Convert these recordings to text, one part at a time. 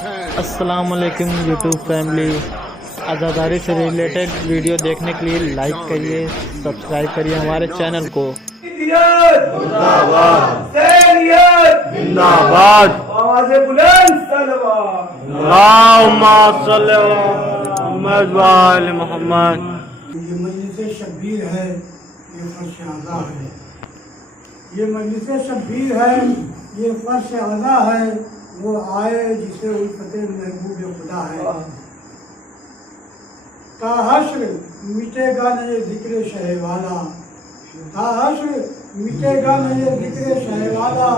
अस्सलाम वालेकुम YouTube family. आज़ादारी से रिलेटेड वीडियो देखने के लिए लाइक करिए, सब्सक्राइब करिए हमारे चैनल को। जिंदाबाद जिंदाबाद आवाज़ बुलंद सलवात। अल्लाहुम्मा सल्लि अला मुहम्मद व आले मुहम्मद। ये मजलिस शब्बीर है, ये फर्श आज़ा है। ये मजलिस शब्बीर है, ये फर्श आज़ा है। वो आए जिसे उल्फते महबूब खुदा है। ता हश्र मिटेगा न ये जिक्र शहवाला, ता हश्र मिटेगा न ये जिक्र शहवाला।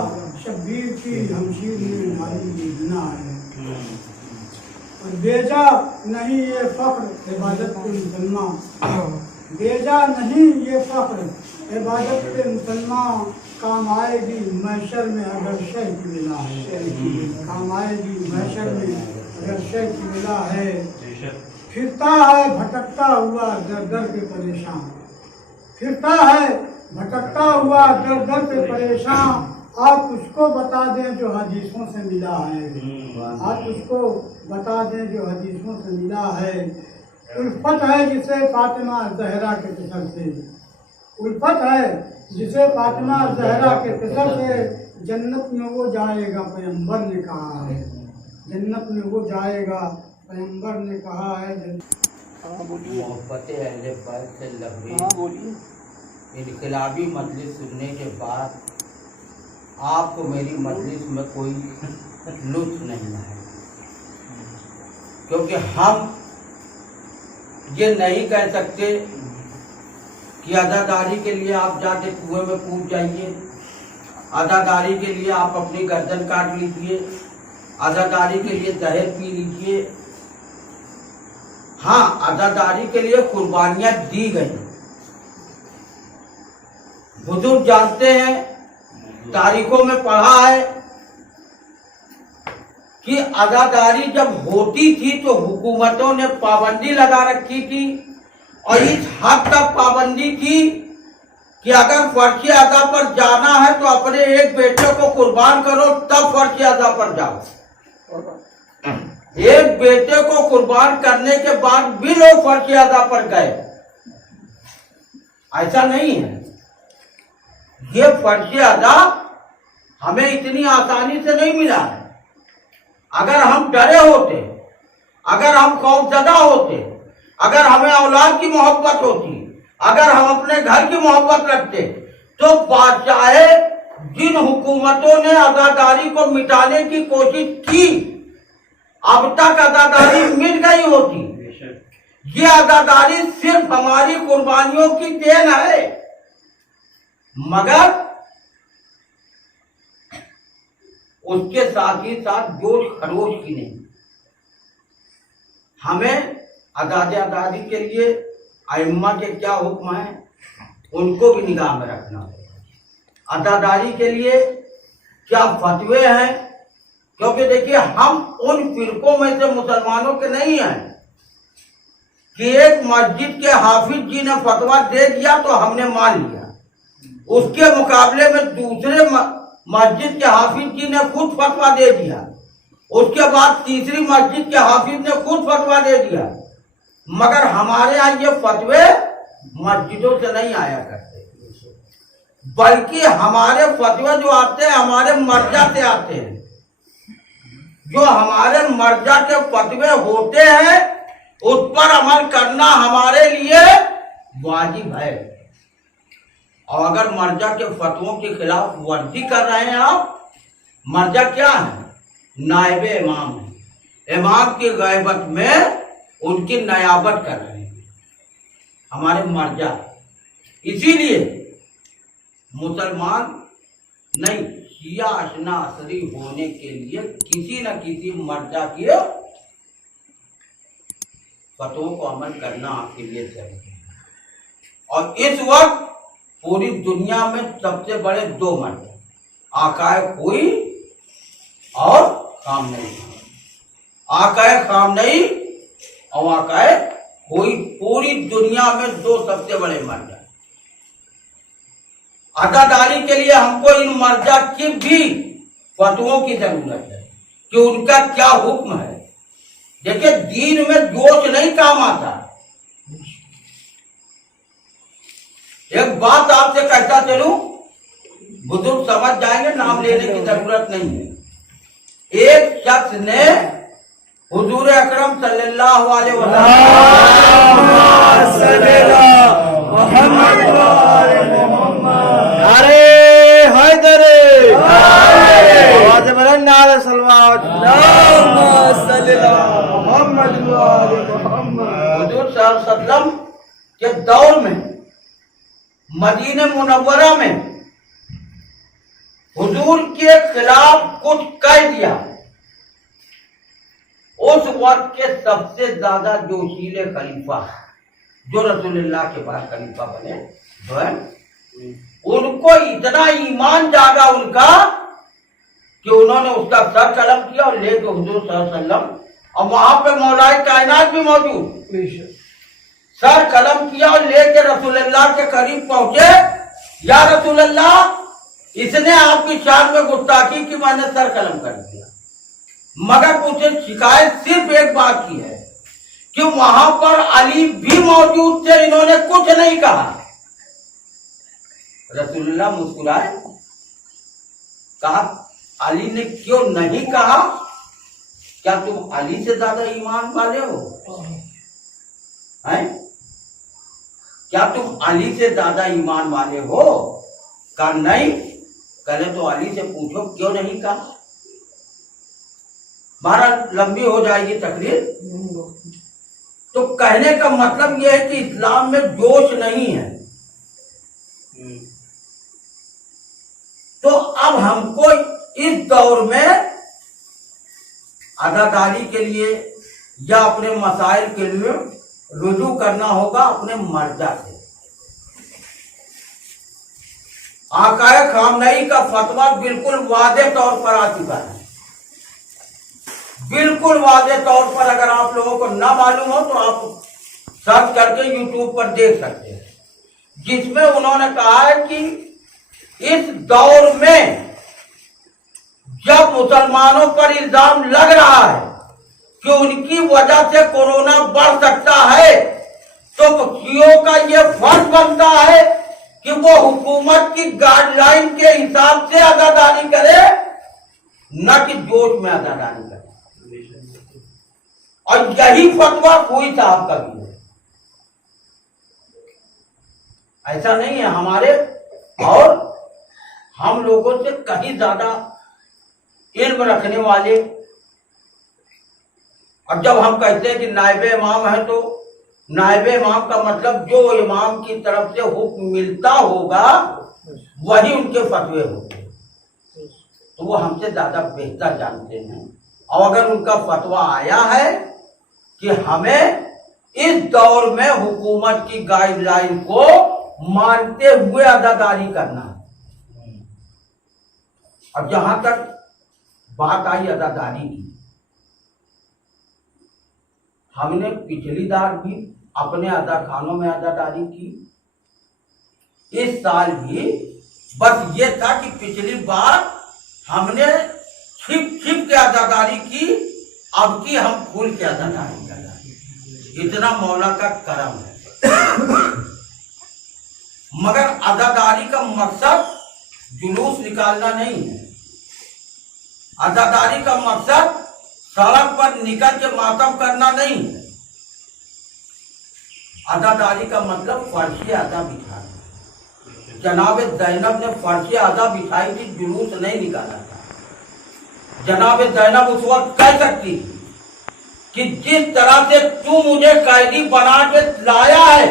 शब्बीर की हमशीर में हमारी ये गुना है। और बेजा नहीं ये फख्र इबादत के मुसलमान, बेजा नहीं ये फख्र इबादत के मुसलमान। काम आएगी महशर में अगर शह की मिला है, काम आएगी महशर में अगर शह की मिला है। फिरता है भटकता हुआ दर दर पे परेशान, फिरता है भटकता हुआ दर दर पे परेशान। आप उसको बता दें जो हदीसों से मिला है, आप उसको बता दें जो हदीसों से मिला है। उल्फत है जिसे फातिमा ज़हरा के पितर से, उल्फत है जिसे फातिमा ज़हरा के पितर से। जन्नत में वो जाएगा पैगंबर ने कहा है, जन्नत में वो जाएगा पैगंबर ने कहा है। मोहब्बत अहले बैत से लबरेज इनकलाबी मजलिस सुनने के बाद आपको मेरी मजलिस में कोई लुत्फ नहीं आए, क्योंकि हम ये नहीं कह सकते कि अदादारी के लिए आप जाके कुएं में कूद जाइए, अदादारी के लिए आप अपनी गर्दन काट लीजिए, अदादारी के लिए जहर पी लीजिए। हाँ, अदादारी के लिए कुर्बानियां दी गई। बुजुर्ग जानते हैं, तारीखों में पढ़ा है कि अदादारी जब होती थी तो हुकूमतों ने पाबंदी लगा रखी थी, और इस हद तक पाबंदी थी कि अगर फर्ज अदा पर जाना है तो अपने एक बेटे को कुर्बान करो तब फर्ज अदा पर जाओ। एक बेटे को कुर्बान करने के बाद भी लोग फर्ज अदा पर गए। ऐसा नहीं है, ये फर्ज अदा हमें इतनी आसानी से नहीं मिला है। अगर हम डरे होते, अगर हम खौफजदा होते, अगर हमें औलाद की मोहब्बत होती, अगर हम अपने घर की मोहब्बत रखते, तो बादशाहे जिन हुकूमतों ने अदादारी को मिटाने की कोशिश की, अब तक अदादारी मिट गई होती। ये अदादारी सिर्फ हमारी कुर्बानियों की देन है, मगर उसके साथ ही साथ जोश खरोश की नहीं। हमें अदादारी के लिए अइम्मा के क्या हुक्म है उनको भी निगाह में रखना होगा। अदादारी के लिए क्या फतवे हैं, क्योंकि देखिए हम उन फिरकों में से मुसलमानों के नहीं हैं कि एक मस्जिद के हाफिज जी ने फतवा दे दिया तो हमने मान लिया, उसके मुकाबले में दूसरे मस्जिद के हाफिज जी ने खुद फतवा दे दिया, उसके बाद तीसरी मस्जिद के हाफिज ने खुद फतवा दे दिया। मगर हमारे यहाँ ये फतवे मस्जिदों से नहीं आया करते, बल्कि हमारे फतवे जो आते हैं हमारे मर्जा से आते हैं। जो हमारे मर्जा के फतवे होते हैं उस पर अमल करना हमारे लिए वाजिब है। और अगर मर्जा के फतवों के खिलाफ वर्जी कर रहे हैं आप, मर्जा क्या है? नायब इमाम है, इमाम की गैबत में उनकी नयाबत कर रहे हैं हमारे मर्जा। इसीलिए मुसलमान नहीं, शिया अशना असरी होने के लिए किसी न किसी मर्जा के फतवों को अमल करना आपके लिए जरूरी है। और इस वक्त पूरी दुनिया में सबसे बड़े दो मर्जा, आकाए कोई और खामनई। आकाए खामनई और आकाए कोई, पूरी दुनिया में दो सबसे बड़े मर्जा। अदादारी के लिए हमको इन मर्जा की भी फतवों की जरूरत है, कि उनका क्या हुक्म है। देखिए दीन में जोश नहीं काम आता। एक बात आपसे कहता चलूं, बुजुर्ग समझ जाएंगे, नाम लेने की जरूरत नहीं है। एक शख्स ने हुजूर अकरम सल्लल्लाहु अलैहि वसल्लम अरे हैदरे आवाज बड़ा नारे सलवात हुजूर सल्लल्लाहु अलैहि वसल्लम के दौर में मदीने मुनव्वरा में हुजूर के खिलाफ कुछ कह दिया। उस वक्त के सबसे ज्यादा जोशीले खलीफा जो रसूलुल्लाह के बाद खलीफा बने जो है, उनको इतना ईमान जागा उनका कि उन्होंने उसका सर कलम किया और लेके हुजूर सल्लल्लाहु अलैहि वसल्लम, और वहां पे मौलाए कायनात भी मौजूद, सर कलम किया और लेके रसूलुल्लाह के करीब पहुंचे। या रसूलुल्लाह, इसने आपकी शान में गुस्ताखी की, मैंने सर कलम कर दिया, मगर मुझे शिकायत सिर्फ एक बात की है कि वहां पर अली भी मौजूद थे, इन्होंने कुछ नहीं कहा। रसूलुल्लाह मुस्कुराए, कहा अली ने क्यों नहीं कहा? क्या तुम अली से ज्यादा ईमान वाले हो? हैं? क्या तुम अली से ज्यादा ईमान वाले हो? कहा नहीं। कहे तो अली से पूछो क्यों नहीं कहा। महाराज लंबी हो जाएगी तकरीर। तो कहने का मतलब यह है कि इस्लाम में जोश नहीं है। तो अब हमको इस दौर में अदाकारी के लिए या अपने मसाइल के लिए रुजू करना होगा अपने मर्जा से। आकाए खामनई का फतवा बिल्कुल वादे तौर पर आ चुका है, बिल्कुल वादे तौर पर। अगर आप लोगों को ना मालूम हो तो आप सर्च करके यूट्यूब पर देख सकते हैं, जिसमें उन्होंने कहा है कि इस दौर में जब मुसलमानों पर इल्जाम लग रहा है कि उनकी वजह से कोरोना बढ़ सकता है, तो मुफ्तियों का यह फर्ज बनता है कि वो हुकूमत की गाइडलाइन के हिसाब से अदादारी करे, न कि जोश में अदादारी करे। और यही फतवा कोई साहब का भी है, ऐसा नहीं है। हमारे और हम लोगों से कहीं ज्यादा इल्म रखने वाले, और जब हम कहते हैं कि नायब इमाम है, तो नायब इमाम का मतलब जो इमाम की तरफ से हुक्म मिलता होगा वही उनके फतवे होते हैं, तो वो हमसे ज्यादा बेहतर जानते हैं। और अगर उनका फतवा आया है कि हमें इस दौर में हुकूमत की गाइडलाइन को मानते हुए अदाकारी करना है। अब जहां तक बात आई अदाकारी की, हमने पिछली बार भी अपने अदा खानों में अदाकारी की, इस साल भी। बस ये था कि पिछली बार हमने छिप छिप के अदाकारी की, अब की हम खुल के अदाकारी कर रहे हैं। इतना मौला का करम है। मगर अदाकारी का मकसद जुलूस निकालना नहीं है। अदाकारी का मकसद सड़क पर निकल के मातम करना नहीं है। अदाकारी का मतलब फर्शी अदा बिठाना। जनाब ज़ैनब ने फर्शी अदा बिठाई थी, जुलूस नहीं निकाला था। जनाब ज़ैनब उस वक्त कह सकती कि जिस तरह से तू मुझे कैदी बना के लाया है,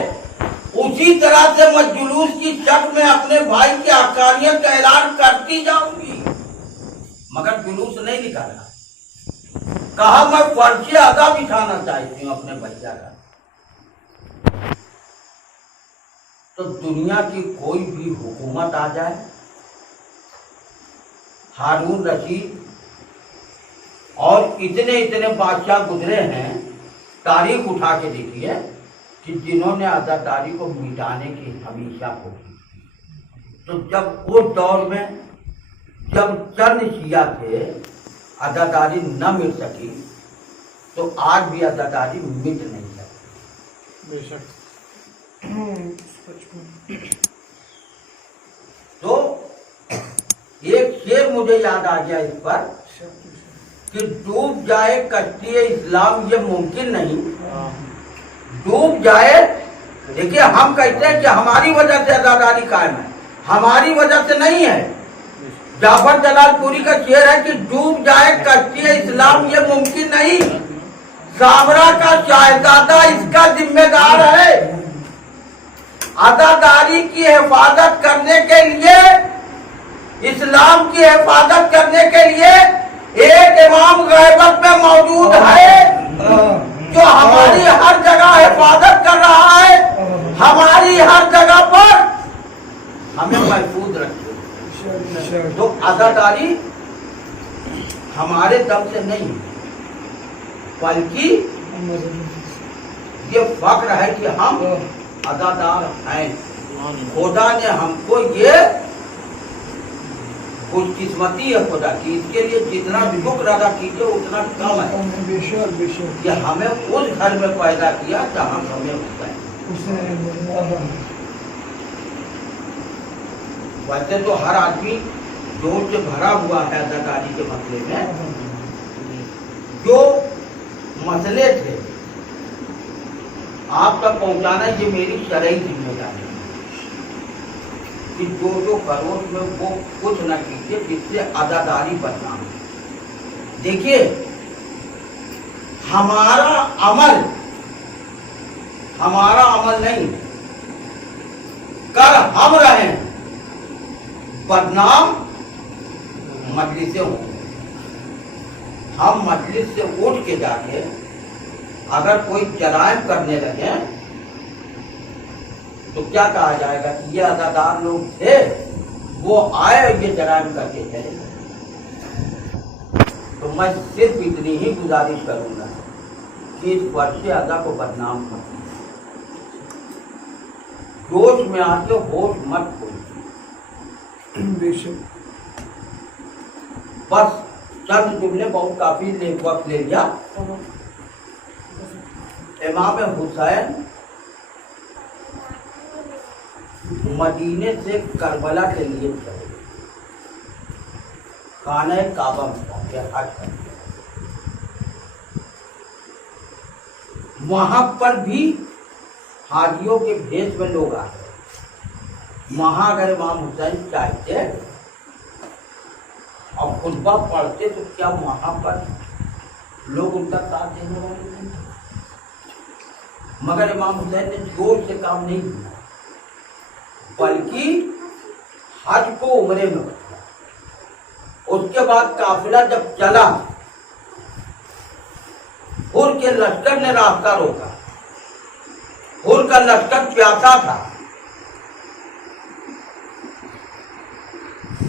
उसी तरह से मैं जुलूस की शक्ल में अपने भाई की हक्कानियत का ऐलान करती जाऊंगी, मगर जुलूस नहीं निकाला। कहा मैं फर्जी अदा बिठाना चाहती हूं अपने बच्चा का। तो दुनिया की कोई भी हुकूमत आ जाए, हारून रशीद और इतने इतने बादशाह गुजरे हैं, तारीख उठा के देखिए कि जिन्होंने अदाकारी को मिटाने की हमेशा कोशिश की। तो जब उस दौर में जब चंद शिया थे, अदादारी न मिट सकी तो आज भी अदादारी मिट नहीं सकती। बेशक। तो एक शेर मुझे याद आ गया इस पर कि डूब जाए कश्ती इस्लाम ये मुमकिन नहीं, डूब जाए। देखिए हम कहते हैं कि हमारी वजह से आजादी कायम है, हमारी वजह से नहीं है। जाफर जलालपुरी का शेर है कि डूब जाए कश्ती इस्लाम ये मुमकिन नहीं, सामरा का शाहजादा इसका जिम्मेदार है। आजादारी की हिफाजत करने के लिए, इस्लाम की हिफाजत करने के लिए एक इमाम गैबत में मौजूद है जो हमारी हर जगह हिफाजत कर रहा है, हमारी हर जगह पर हमें महफूज रखे। तो आजादारी हमारे दम से नहीं, बल्कि ये फक्र है कि हम आजादार हैं। खुदा ने हमको ये खुशकिस्मती है खुदा की, इसके लिए जितना शुक्र अदा कीजिए उतना कम है कि हमें उस घर में पैदा किया जहाँ हमें होता है। वैसे तो हर आदमी जोर से भरा हुआ है आजादी के मसले में। जो मसले थे आप तक पहुंचाना ये मेरी शरई जिम्मेदारी है कि जो करो में वो कुछ न कीजिए जिससे आजादारी बदनाम। देखिए हमारा अमल नहीं कर हम रहे बदनाम मजलिस से हो। हम मजलिस से उठ के जाके अगर कोई जराइम करने लगे तो क्या कहा जाएगा कि ये अदादार लोग थे, वो आए ये जराइम करके चले। तो मैं सिर्फ इतनी ही गुजारिश करूंगा कि इस वर्ष अदा को बदनाम कर, जोश में आके होश मत खोइए। बस चंद जुमले बहुत काफी वक्त ले लिया। इमाम हुसैन मदीने से करबला के लिए चले, खाने काबा में पहुंचे हज करके। वहां पर भी हाजियों के भेष में लोग आ गए। वहां अगर इमाम हुसैन चाहते और खुतबा पढ़ते तो क्या वहां पर लोग उनका साथ देने वाले नहीं थे? मगर इमाम हुसैन ने जोर से काम नहीं किया, बल्कि हज को उम्रे में बदला। उसके बाद काफिला जब चला, हुर के लश्कर ने रास्ता रोका। हुर का लश्कर प्यासा था,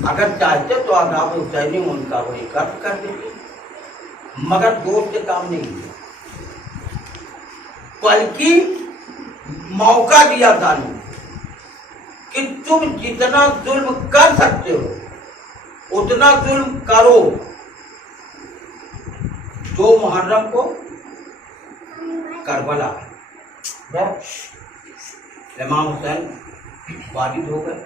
अगर चाहते तो आदाब हुसैनी उनका वो इकट्ठ कर देते, मगर जोर से काम नहीं किया, बल्कि मौका दिया जाने कि तुम जितना जुल्म कर सकते हो उतना जुल्म करो। 2 मुहर्रम को करबला इमाम हुसैन वालिद हो गए।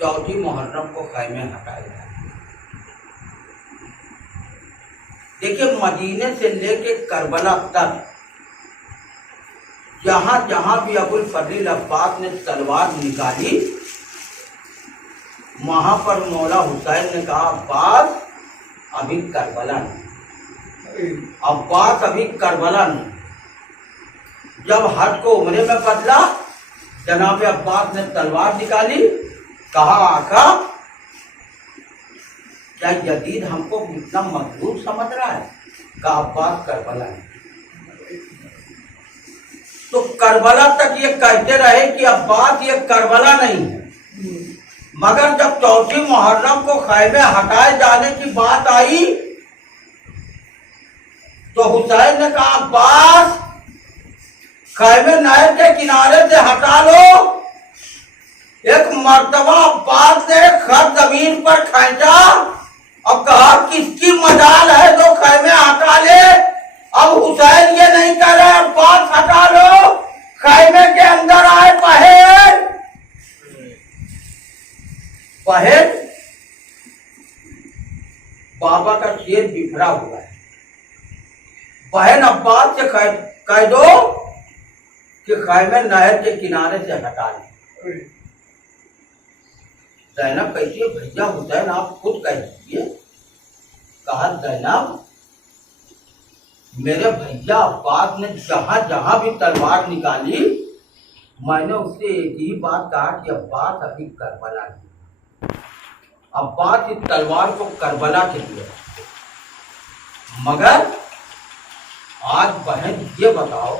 4 मुहर्रम को खैमे हटाए गए। देखिए मदीने से लेके करबला तक जहां जहां भी अबुल फजल अब्बास ने तलवार निकाली, वहां पर मौला हुसैन ने कहा अब्बास अभी करबला नहीं, अब्बास अभी करबला नहीं। जब हज को उम्रे में बदला, जनाब अब्बास ने तलवार निकाली, कहा आका क्या यजीद हमको इतना मजबूर समझ रहा है? कहा अब्बास करबला नहीं। तो करबला तक ये कहते रहे कि अब्बास ये करबला नहीं है, मगर जब 4 मुहर्रम को खैमे हटाए जाने की बात आई तो हुसैन ने कहा अब्बास खैमे नहर के किनारे से हटा लो। एक मर्तबा अब्बास ने खत जमीन पर खींचा अब कहा किसकी मजाल है तो खैमे हटा ले। अब हुसैन ये नहीं कर रहे अब्बास हटा लो। खैमे के अंदर आए पहेल। पहेल बाबा का शेर बिखरा हुआ है। बहन अब्बास से कह दो कि खैमे नहर के किनारे से हटा ले। ज़ैनब कहती है भैया हुसैन आप खुद कह दीजिए। कहा ज़ैनब मेरे भैया अब्बास ने जहां जहां भी तलवार निकाली मैंने उससे एक ही बात कहा कि अब्बास अभी करबला की। अब्बास इस तलवार को करबला के लिए। मगर आज बहन ये बताओ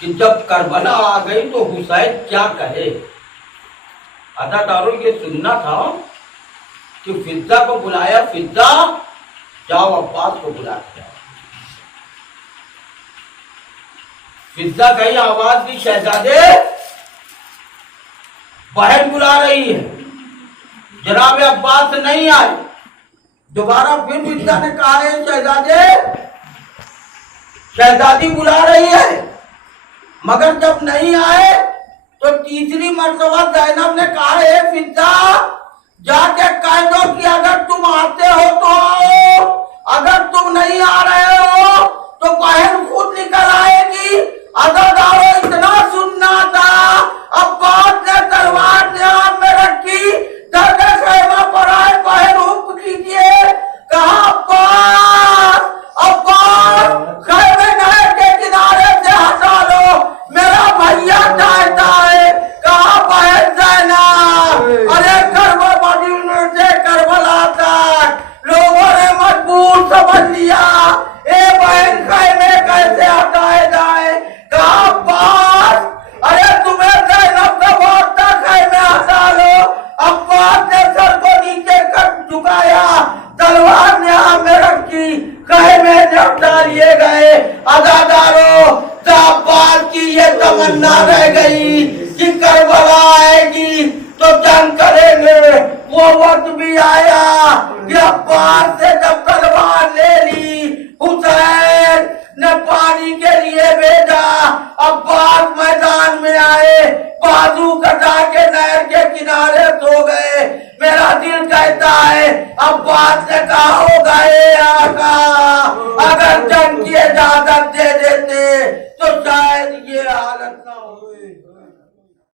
कि जब करबला आ गई तो हुसैन क्या कहे। अदादारों ये सुनना था कि फिजा को बुलाया। फिजा जाओ अब्बास को बुला के आओ। फिजा कहीं आवाज दी शहजादे बहन बुला रही है। जनाब अब्बास नहीं आए। दोबारा फिर फिजा ने कहा है शहजादे शहजादी बुला रही है। मगर जब नहीं आए तो तीसरी मर्तबा ज़ैनब ने कहा है फिजा जाके कह दो कि अगर तुम आते हो तो आओ, अगर तुम नहीं आ रहे हो तो बहन खुद निकल आएगी। अदादारो इतना सुनना था। अब्बास ने तलवार ध्यान में रखी। दरगाह खैमा पर आए बहन हुक्म कीजिए। कहा अब्बास अब्बास खैमे नहर के किनारे से हटा लो मेरा भैया चाहता है। कहा बहन ज़ैनब अरे मदीने से करबला तक लोगों ने मजबूर समझ लिया। ए बहन खैमे कैसे हटाए जाए। कहा अब्बास अरे तुम्हें ज़ैनब का वास्ता खैमे हटा लो। अब्बास ने सर को नीचे कर झुकाया। तलवार ने हाथ में रखी। खैमे से हटा लिए गए। अदादारों अब्बास की ये तमन्ना रह गई कि करबला आएगी तो जंग करेंगे।